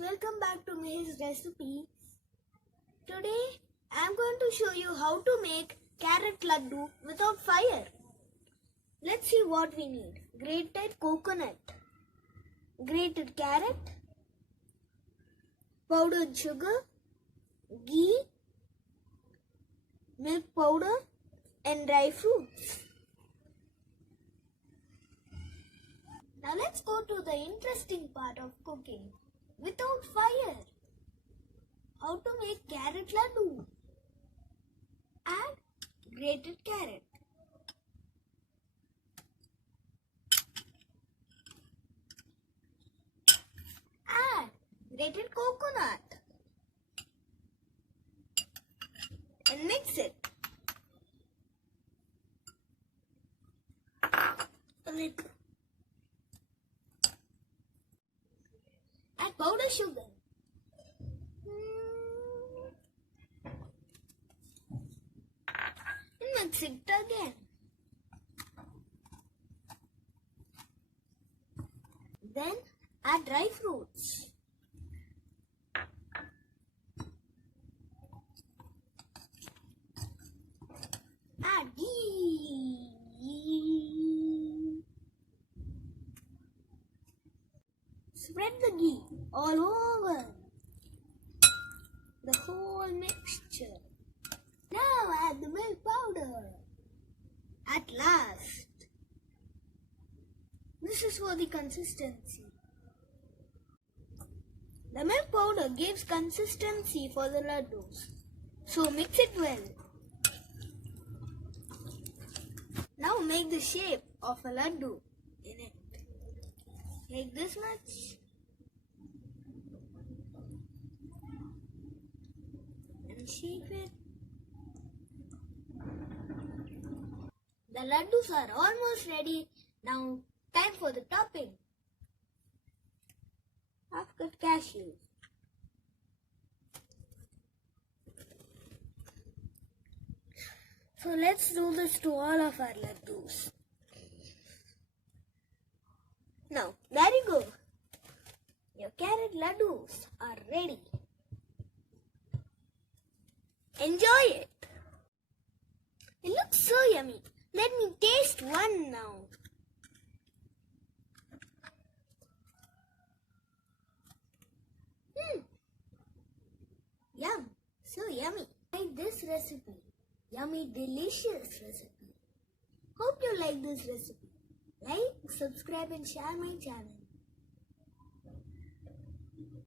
welcome back to Laddu Recipe. Today I am going to show you how to make carrot laddu without fire. Let's see what we need. Grated coconut, grated carrot, powdered sugar, ghee, milk powder and dry fruits. Now let's go to the interesting part of cooking without fire. How to make carrot laddu? Add grated carrot. Add grated coconut and mix it. Add powdered sugar. And mix it again. Then add dry fruits. Add ghee. Spread the ghee all over the whole mixture. Now add the milk powder. At last. This is for the consistency. The milk powder gives consistency for the laddus. So mix it well. Now make the shape of a laddu in it. Take this much. And shape it. The laddus are almost ready. Now time for the topping. Half cut cashews. So let's do this to all of our laddus. Now there you go. Your carrot laddus are ready. Enjoy it. It looks so yummy. Let me taste one now. Yum, so yummy. Try this recipe. Yummy, delicious recipe. Hope you like this recipe. Like, subscribe and share my channel.